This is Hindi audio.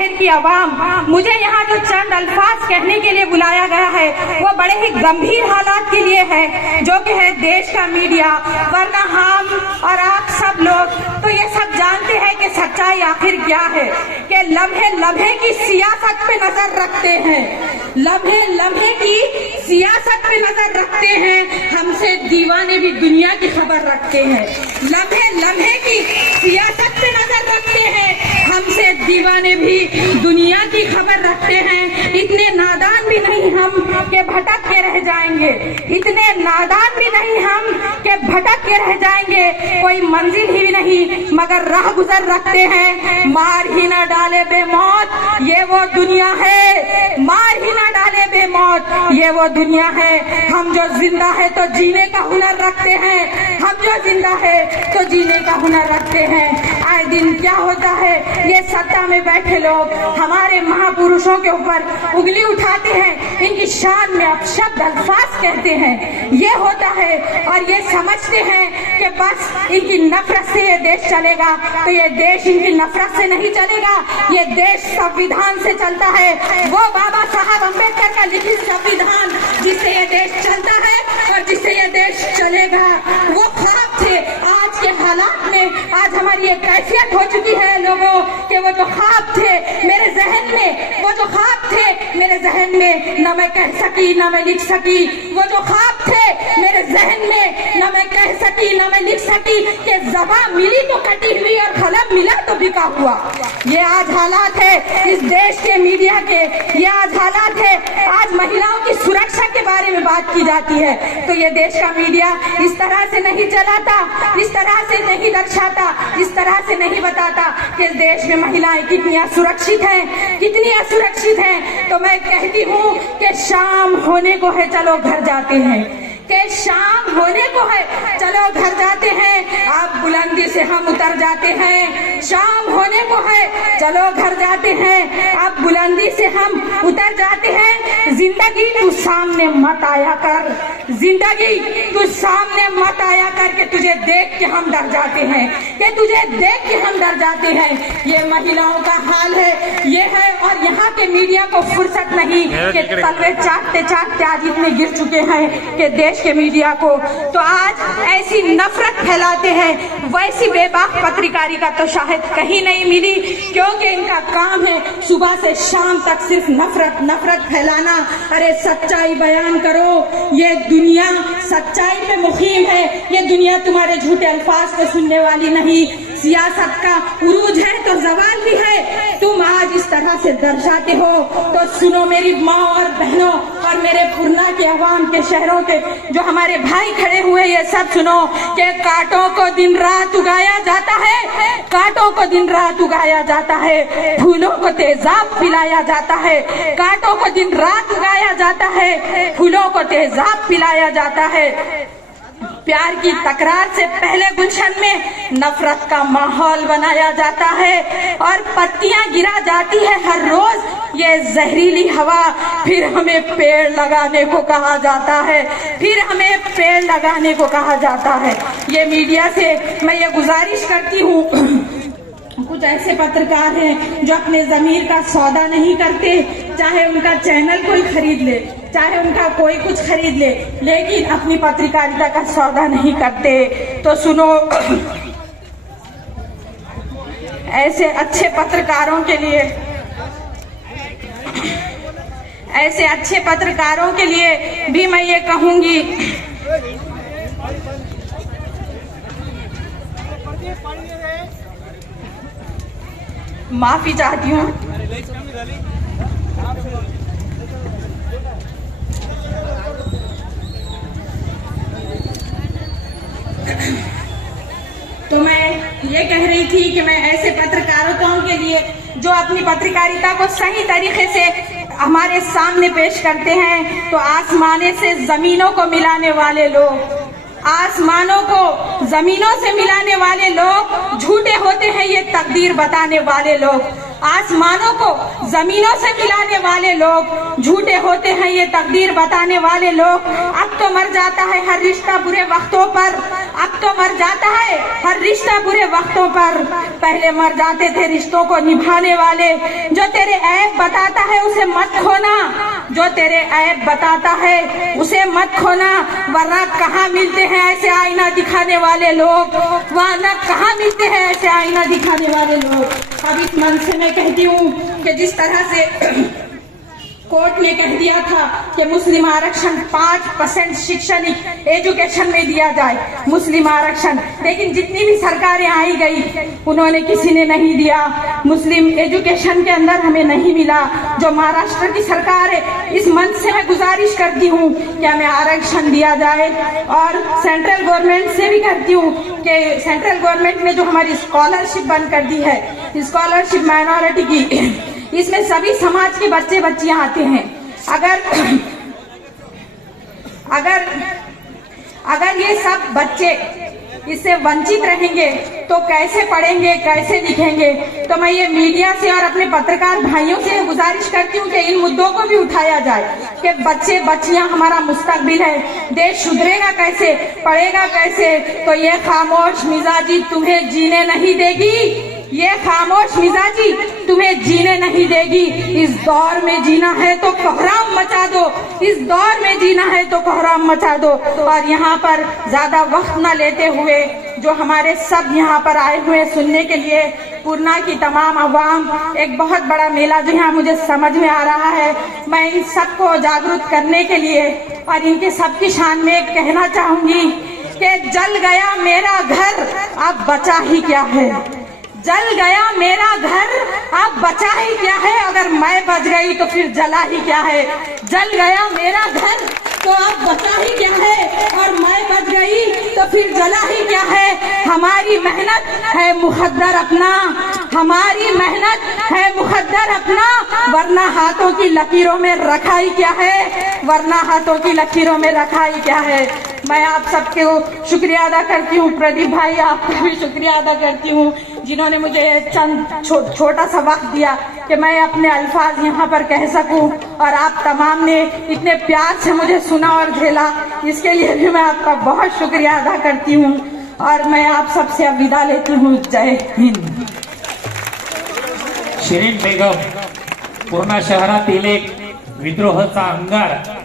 शहर की आवाम, मुझे यहाँ जो चंद अल्फाज कहने के लिए बुलाया गया है वो बड़े ही गंभीर हालात के लिए है, जो कि है देश का मीडिया। वरना हम और आप सब लोग तो ये सब जानते हैं कि सच्चाई आखिर क्या है, कि लम्हे लम्हे की सियासत पे नजर रखते हैं, लम्हे लम्हे की सियासत पे नजर रखते हैं। हमसे दीवाने भी दुनिया की खबर रखते हैं, लम्हे लम्हे की सियासत पे नजर रखते हैं। हमसे दीवाने भी दुनिया की खबर रखते हैं। इतने नादान भी नहीं हम के भटक के रह जाएंगे, इतने नादान भी नहीं हम के भटक के रह जाएंगे। कोई मंजिल ही नहीं मगर राह गुजर रखते हैं। मार ही ना डाले बेमौत ये वो दुनिया है, मार ही ना डाले बेमौत ये वो दुनिया है। हम जो जिंदा है तो जीने का हुनर रखते हैं, हम जो जिंदा है तो जीने का हुनर रखते हैं। आए दिन क्या होता है, ये सत्ता में बैठे लोग हमारे महापुरुषों के ऊपर उंगली उठाते हैं, इनकी शान में अपशब्द अल्फाज कहते हैं। ये होता है और ये समझते हैं कि बस इनकी नफरत से ये देश चलेगा, तो ये देश इनकी नफरत से नहीं चलेगा, ये देश संविधान से चलता है। वो बाबा साहब अम्बेडकर का लिखित संविधान जिससे ये देश चलता है और जिससे ये देश चलेगा। वो ख्वाब थे, आज के हालात में आज हमारी ये कैफियत हो चुकी है लोगों के वो जो ख्वाब थे मेरे जहन में, वो जो ख्वाब थे मेरे जहन में, न मैं कह सकी न मैं लिख सकी। वो जो ख्वाब थे मेरे जहन में, न मैं कह सकी न मैं लिख सकी, कि ज़बान मिली तो कटी हुई और कलम मिला तो बिका हुआ। ये आज हालात है इस देश के मीडिया के, ये आज हालात है। आज महिलाओं की सुरक्षा के बारे में बात की जाती है तो ये देश का मीडिया इस तरह से नहीं चलाता, इस तरह से नहीं दर्शाता, इस तरह से नहीं बताता कि इस देश में महिलाएं कितनी असुरक्षित हैं, कितनी असुरक्षित हैं। तो मैं कहती हूँ कि शाम होने को है चलो घर जाते हैं, कि शाम होने को है चलो घर जाते हैं। आप बुलंदी से हम उतर जाते हैं, शाम होने को है चलो घर जाते हैं। आप बुलंदी से हम उतर जाते हैं। जिंदगी तू सामने मत आया कर, जिंदगी तू सामने मत आया कर, के तुझे देख के हम डर जाते हैं, कि तुझे देख के हम डर जाते हैं। ये महिलाओं का हाल है, ये है। और यहाँ के मीडिया को फुर्सत नहीं कि तलवे चाटते चाटते आज इतने गिर चुके हैं कि देश के मीडिया को तो आज ऐसी नफरत फैलाते हैं। वैसी बेबाक पत्रकारिता तो शायद कहीं नहीं मिली, क्योंकि इनका काम है सुबह से शाम तक सिर्फ नफरत नफरत फैलाना। अरे सच्चाई बयान करो, ये दुनिया सच्चाई पे मुकीम है, ये दुनिया तुम्हारे झूठे अल्फाज को सुनने वाली नहीं। सियासत का उरूज है तो जवाल भी है। तुम आज इस तरह से दर्शाते हो तो सुनो मेरी माँ और बहनों और मेरे पुरना के अवाम के शहरों के जो हमारे भाई खड़े हुए, ये सब सुनो कि कांटों को दिन रात उगाया जाता है, कांटों को दिन रात उगाया जाता है, फूलों को तेजाब पिलाया जाता है। कांटों को दिन रात उगाया जाता है, फूलों को तेजाब पिलाया जाता है। प्यार की तकरार से पहले गुलशन में नफरत का माहौल बनाया जाता है और पत्तियां गिरा जाती है हर रोज ये जहरीली हवा। फिर हमें पेड़ लगाने को कहा जाता है, फिर हमें पेड़ लगाने को कहा जाता है। ये मीडिया से मैं ये गुजारिश करती हूँ, कुछ ऐसे पत्रकार हैं जो अपने जमीर का सौदा नहीं करते, चाहे उनका चैनल कोई खरीद ले, चाहे उनका कोई कुछ खरीद ले, लेकिन अपनी पत्रकारिता का सौदा नहीं करते। तो सुनो, ऐसे अच्छे पत्रकारों के लिए, ऐसे अच्छे पत्रकारों के लिए भी मैं ये कहूंगी, माफी चाहती हूँ। तो मैं ये कह रही थी कि मैं ऐसे पत्रकारों के लिए जो अपनी पत्रकारिता को सही तरीके से हमारे सामने पेश करते हैं, तो आसमाने से जमीनों को मिलाने वाले लोग, आसमानों को जमीनों से मिलाने वाले लोग झूठे होते हैं, ये तकदीर बताने वाले लोग। आसमानों को जमीनों से मिलाने वाले लोग झूठे होते हैं, ये तकदीर बताने वाले लोग। अब तो मर जाता है हर रिश्ता बुरे वक्तों पर, अब तो मर जाता है हर रिश्ता बुरे वक्तों पर। पहले मर जाते थे रिश्तों को निभाने वाले, जो बताता है उसे मत खोना, जो तेरे ऐब बताता है उसे मत खोना, वरना कहाँ मिलते हैं ऐसे आईना दिखाने वाले लोग, वरना कहाँ मिलते हैं ऐसे आईना दिखाने वाले लोग। अब इस मन से मैं कहती हूँ कि जिस तरह से कोर्ट ने कह दिया था कि मुस्लिम आरक्षण 5% शिक्षण एजुकेशन में दिया जाए, मुस्लिम आरक्षण, लेकिन जितनी भी सरकारें आई गई उन्होंने किसी ने नहीं दिया, मुस्लिम एजुकेशन के अंदर हमें नहीं मिला। जो महाराष्ट्र की सरकार है, इस मंच से मैं गुजारिश करती हूँ कि हमें आरक्षण दिया जाए, और सेंट्रल गवर्नमेंट से भी करती हूँ कि सेंट्रल गवर्नमेंट ने जो हमारी स्कॉलरशिप बंद कर दी है, स्कॉलरशिप माइनॉरिटी की, इसमें सभी समाज के बच्चे बच्चियां आते हैं। अगर ये सब बच्चे इससे वंचित रहेंगे तो कैसे पढ़ेंगे, कैसे लिखेंगे? तो मैं ये मीडिया से और अपने पत्रकार भाइयों से गुजारिश करती हूँ कि इन मुद्दों को भी उठाया जाए कि बच्चे बच्चियां हमारा मुस्तकबिल है, देश सुधरेगा कैसे, पढ़ेगा कैसे? तो ये खामोश मिजाजी तुम्हें जीने नहीं देगी, ये खामोश मिजाजी तुम्हें जीने नहीं देगी। इस दौर में जीना है तो कोहराम मचा दो, इस दौर में जीना है तो कोहराम मचा दो। और यहाँ पर ज्यादा वक्त न लेते हुए जो हमारे सब यहाँ पर आए हुए सुनने के लिए, पूर्णा की तमाम अवाम, एक बहुत बड़ा मेला जो यहाँ मुझे समझ में आ रहा है, मैं इन सबको जागरूक करने के लिए और इनके सबकी शान में कहना चाहूंगी कि जल गया मेरा घर, अब बचा ही क्या है? जल गया मेरा घर, अब बचा ही क्या है? अगर मैं बच गई तो फिर जला ही क्या है? जल गया मेरा घर तो अब बचा ही क्या है, और मैं बच गई तो फिर जला ही क्या है? हमारी मेहनत है मुकद्दर अपना, हमारी मेहनत है मुकद्दर अपना, वरना हाथों की लकीरों में रखा ही क्या है? वरना हाथों की लकीरों में रखा ही क्या है? मैं आप सबके शुक्रिया अदा करती हूँ, प्रदीप भाई आपका भी शुक्रिया अदा करती हूँ जिन्होंने मुझे चंद छोटा सा वक्त दिया कि मैं अपने अल्फाज यहाँ पर कह सकूं, और आप तमाम ने इतने प्यार से मुझे सुना और झेला, इसके लिए भी मैं आपका बहुत शुक्रिया अदा करती हूँ। और मैं आप सबसे अब विदा लेती हूँ। जय हिंद। शिरीन बेगम पूर्णा शहरातील एक विद्रोहाचा अंगार